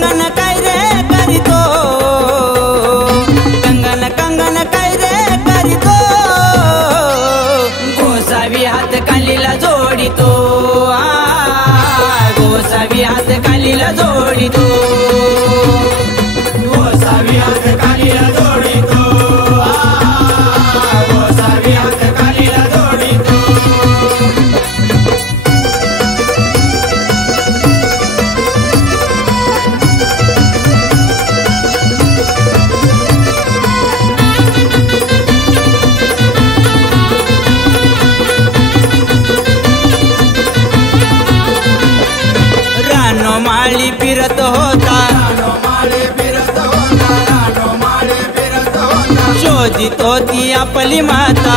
कंगन काय रे करीतो कंगन कंगन काय रे करीतो गोसावी हात कालीला जोडितो गोसावी हात कालीला जोडितो गोसावी हात कालीला जोडितो गोसावी हात कालीला जोडितो माळी फिरत होता शोधित होती आपली माता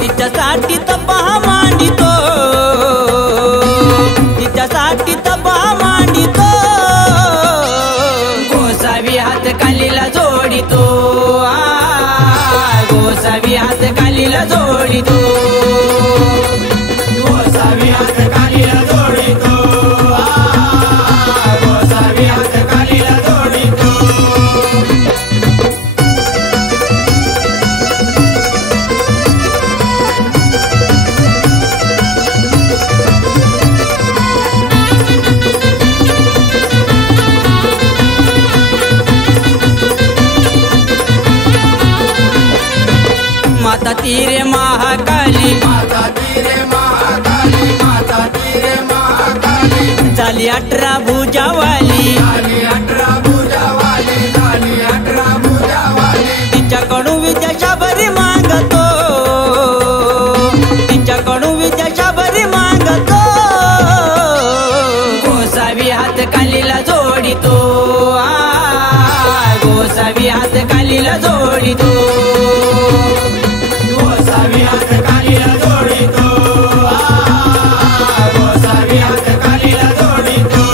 तिच्यासाठी तपा मांडितो तिच्यासाठी तपा मांडितो गोसावी हात कालीला जोडितो गोसावी हात कालीला जोडितो गोसावी हात कालीला जोडितो गोसावी हात कालीला जोडितो माता तीरे महाकाली माता तीरे महाकाली माता तीरे महाकाली झाली 18 भुजावाली झाली 18 भुजावाली झाली 18 भुजावाली तिच्याकडून विद्या शाबरी मागतो तिच्याकडून विद्या शाबरी मागतो गोसावी हात कालीला जोडितो गोसावी हात कालीला जोडितो गोसावी हात कालीला जोडितो गोसावी हात कालीला जोडितो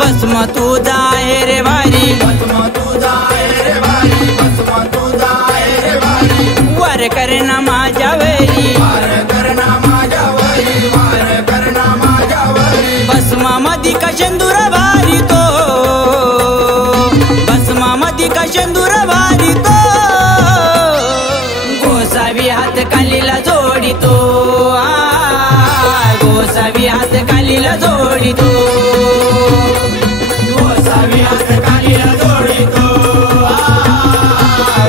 भस्म तुझा आहे रे भारी भस्म तुझा आहे रे भारी भस्म तुझा आहे रे भारी वार करना माझ्या वरी वार करना माझ्या वरी वार करना माझ्या वरी भस्मामधी का शेंदूर भारी तो भस्मामधी का शेंदूर भारी तो गोसावी हात कालीला जोडितो गोसावी हात कालीला जोडितो गोसावी हात कालीला जोडितो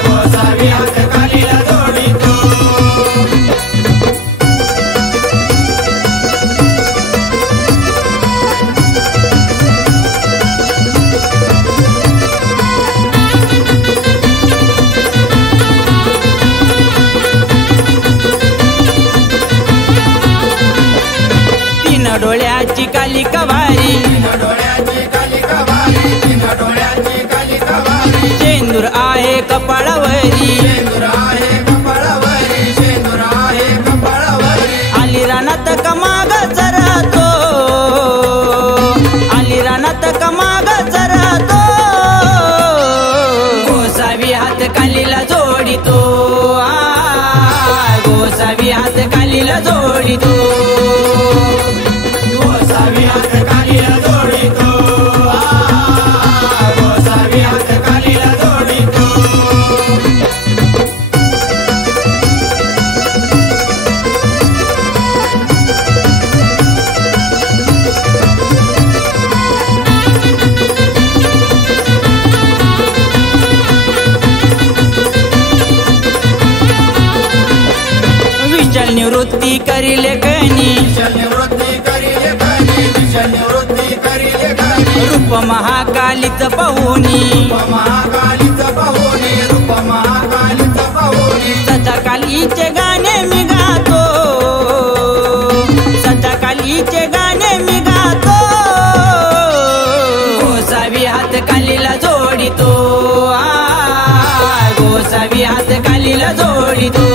गोसावी हात कालीला जोडितो तीन डोळ्याची काली कवारी तीन डोळ्याची काली कवारी तीन डोळ्याची काली कवारी शेंदूर आहे कपाळावरी शेंदूर आहे कपाळावरी शेंदूर आहे कपाळावरी आली रानात कमाग चरतो आली रानात कमाग चरतो गोसावी हात कालीला जोडितो गोसावी हात कालीला जोडितो गोसावी हात कालीला जोडितो गोसावी हात कालीला जोडितो विशाल निवृत्ती करिले कनी विशाल निवृत्ती करिले कनी विशाल निवृत्ती करिले कनी रूप महाकालीच पाहुनी रूप महाकालीच पाहुनी रूप महाकालीच पाहुनी सचा कालीचे गाणे मी गातो सचा कालीचे गाणे मी गातो गोसावी हात कालीला जोडितो गोसावी हात कालीला जोडितो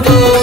करीतो